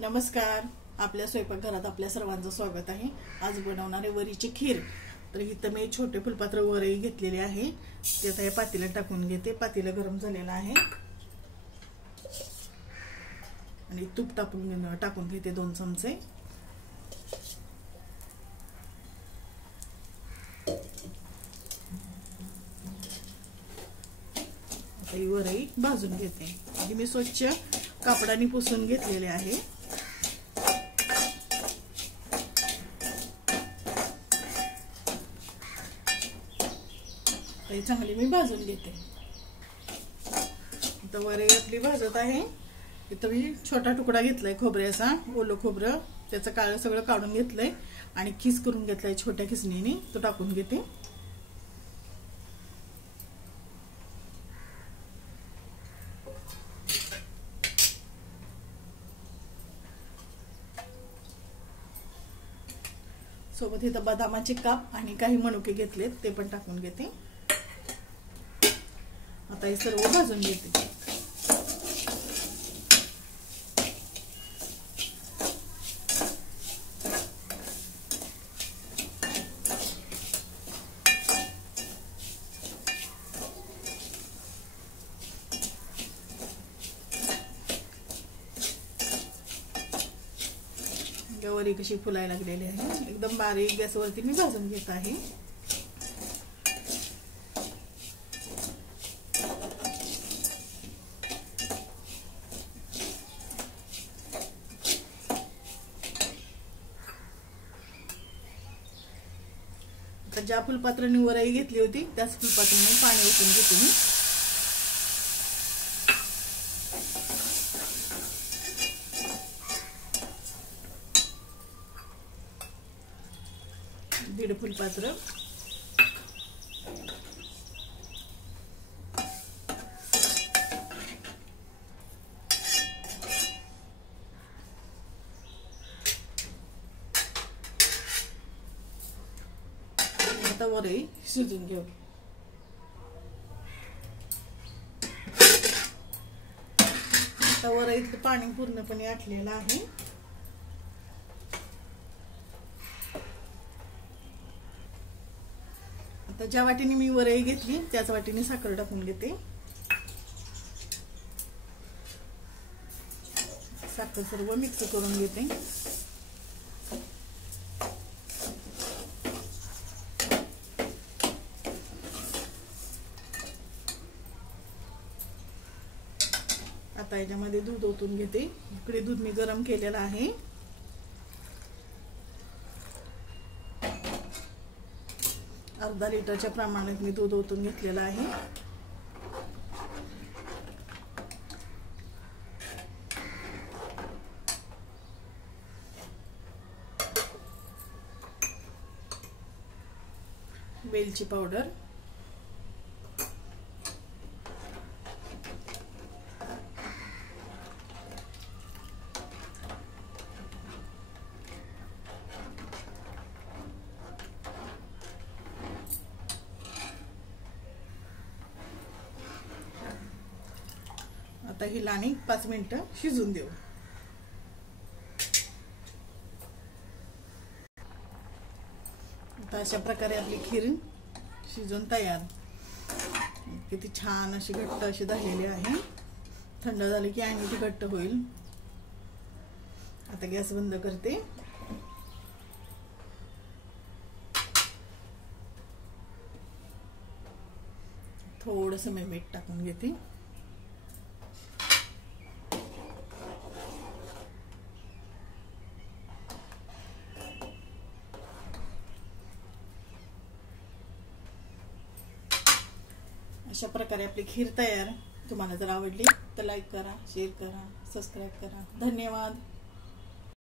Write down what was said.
नमस्कार. आपल्या स्वयंपाकघरात आपल्या सर्वांचं स्वागत आहे. आज बनवणार आहे वरीची खीर. तर इथं मी छोटे फुलपात्र वरई घेतलेले आहे. ते आता या पातेल्यात टाकून घेते. पातेलं गरम झालेलं आहे आणि तूप टाकून घेते 2 चमचे. ही वरई भाजून घेते. ही मी स्वच्छ कापडाने पुसून घेतलेले आहे. ही चांगली मी भाजून घेते. आता वरई आपली भाजत आहे. इथं मी छोटा तुकडा घेतलाय खोबऱ्याचा, ओलं खोबरं, त्याचं काळं सगळं काढून घेतलंय आणि खीस करून घेतलाय छोट्या खिसणीने. तो टाकून घेते. सोबत इथं बदामाचे काप आणि काही मनुके घेतलेत, ते पण टाकून घेते. आता हे सर्व भाजून घेते. वरी कशी फुलायला लागलेली आहे. एकदम बारीक गॅसवरती मी भाजून घेत आहे. आता ज्या फुलपात्राने वरई घेतली होती त्याच फुलपात्राने पाणी ओतून घेते मी. दीड फुलपात्र. आता वरई शिजून घेऊ. आता वरईतलं पाणी पूर्णपणे आटलेलं आहे. आता ज्या वाटीने मी वरई घेतली त्याच वाटीने साखर टाकून घेते. साखर सर्व मिक्स करून घेते. आता याच्यामध्ये दूध ओतून घेते. इकडे दूध मी गरम केलेलं आहे. अर्धा लिटरच्या प्रमाणात मी दूध ओतून घेतलेलं आहे. वेलची पावडर, आता ही लाणी 5 मिनिटं शिजून देऊ. आता अशा प्रकारे आपली खीर शिजून तयार. किती छान अशी घट्ट अशी झालेली आहे. थंड झाली की आणि ती घट्ट होईल. आता गॅस बंद करते. थोडंसं मी मीठ टाकून घेते. अशा प्रकारे आपली खीर तयार. तुम्हाला जर आवडली तर लाईक करा, शेअर करा, सबस्क्राईब करा. धन्यवाद.